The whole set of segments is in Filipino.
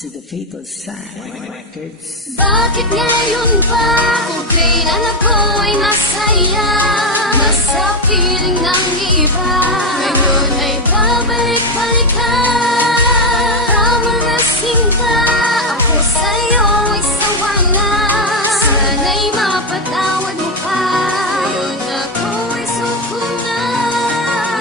to the Fatal Sign Records. Bakit ngayon pa kung kailan ako ay masaya, nasa piling ng iba, ngayon ay babalik-balik ka. Tamang sinta ako sa'yo ay sawa na, sana'y mapatawad mo pa, ngayon ako ay suko na.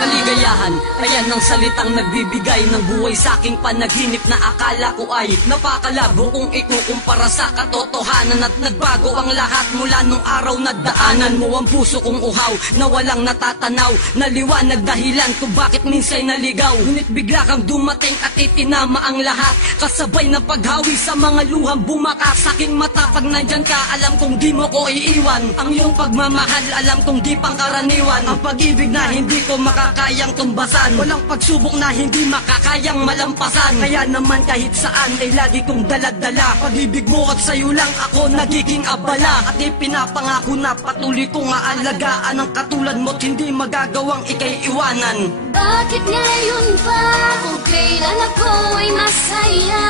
Kaligayahan, ayan ang salitang nagbibigay ng buhay sa aking panaginip na akala ko ay napakalabo kung ikukumpara sa katotohanan. At nagbago ang lahat mula nung araw na daanan mo ang puso kong uhaw na walang natatanaw, naliwanag dahilan kung bakit minsay naligaw. Ngunit bigla kang dumating at itinama ang lahat, kasabay ng paghawi sa mga luhang bumaka sa aking mata. Pag nandyan ka, alam kong di mo ko iiwan, ang iyong pagmamahal alam kong di pangkaraniwan, ang pag-ibig na hindi ko makakayang tumbasan, walang pagsubok na hindi makakayang malampasan. Kaya naman kahit saan ay lagi kong daladala pag-ibig mo at sa'yo lang ako nagiging abala. At ipinapangako na patuloy kong aalagaan ang katulad mo't hindi magagawang ikay iwanan. Bakit ngayon pa kung kailan ako ay masaya,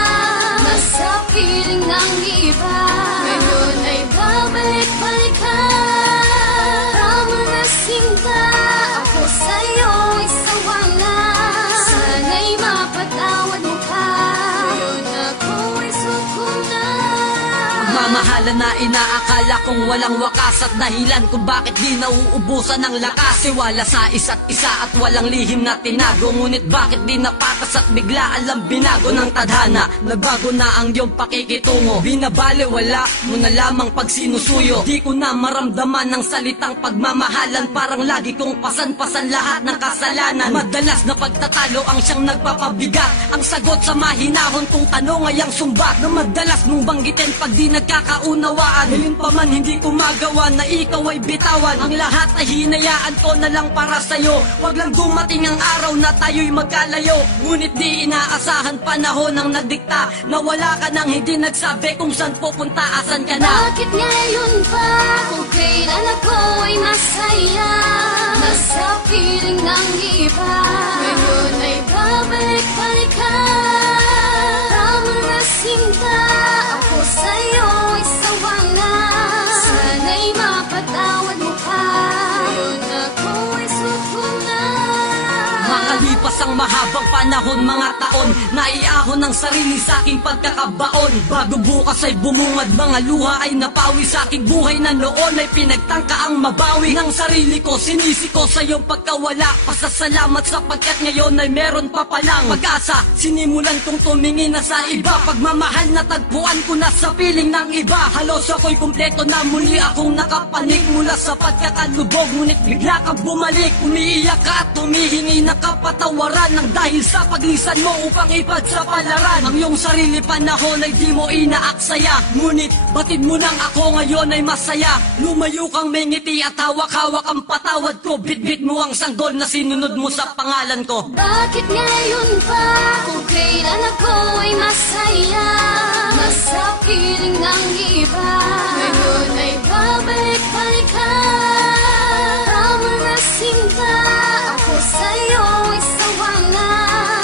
nasa piling ng iba, ngayon ay babalik-balik ka. Tamang sinta ako sa'yo ay sawa na, sana'y mapatawad mo pa, ngayon ako ay suko na. Mamahala na inaakala kong walang wakas at dahilan kung bakit di nauubusan ng lakas. Tiwala sa isa't isa at walang lihim na tinago, ngunit bakit di napakas at bigla alam binago ng tadhana. Nagbago na ang iyong pakikitungo, binabale wala mo na lamang pag sinusuyo. Di ko na maramdaman ng salitang pagmamahalan, parang lagi kong pasan-pasan lahat ng kasalanan. Madalas na pagtatalo ang siyang nagpapabigat, ang sagot sa mahinahon kong tanong ay ang sumbat na madalas mong banggitin pag di nagkakaunawaan. Ngayon pa man hindi ko magawa na ikaw ay bitawan, ang lahat ay hinayaan ko na lang para sa'yo. Wag lang dumating ang araw na tayo'y magkalayo, ngunit di inaasahan panahon ang nagdikta na wala ka nang hindi nagsabi kung saan pupunta, asan ka na. Bakit ngayon pa kung kailan ako ay masaya, nasa piling ng iba, ngayon ay babalik-balik ka. Tamang sinta ako sa'yo ay sawa na, sana'y mapatawad mo pa, ngayon ako ay suko na. Makalipas ang mahabang panahon, mga taon, naiahon ng sarili sa aking pagkakabaon. Bago bukas ay bumungad, mga luha ay napawi sa aking buhay na noon ay pinagtangka ang mabawi ng sarili ko. Sinisi ko sa iyong pagkawala, pasasalamat sapagkat ngayon ay meron pa palang pag-asa. Sinimulan kong tumingin na sa iba, pagmamahal na tagpuan ko na sa piling ng iba. Halos ako'y kumpleto na, muli akong nakapanik mula sa pagkakalubog, ngunit bigla kang bumalik. Umiiyak ka at humihingi ng kapatawaran ng dahil sa paglisan mo upang ipagsapalaran ang iyong sarili. Panahon ay di mo inaaksaya, ngunit batid mo nang ako ngayon ay masaya. Lumayo kang may ngiti at hawak-hawak ang patawad ko, bitbit mo ang sanggol na sinunod mo sa pangalan ko. Bakit ngayon pa kung kailan ako ay masaya, nasa piling ng iba, ngayon ay babalik-balik ka. Tamang sinta ako sa'yo ay sawa na,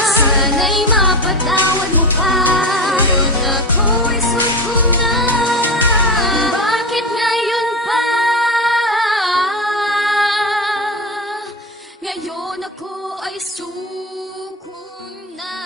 sana'y mapatawad mo pa, ngayon ako ay suko na. Bakit ngayon pa, ngayon ako ay suko na.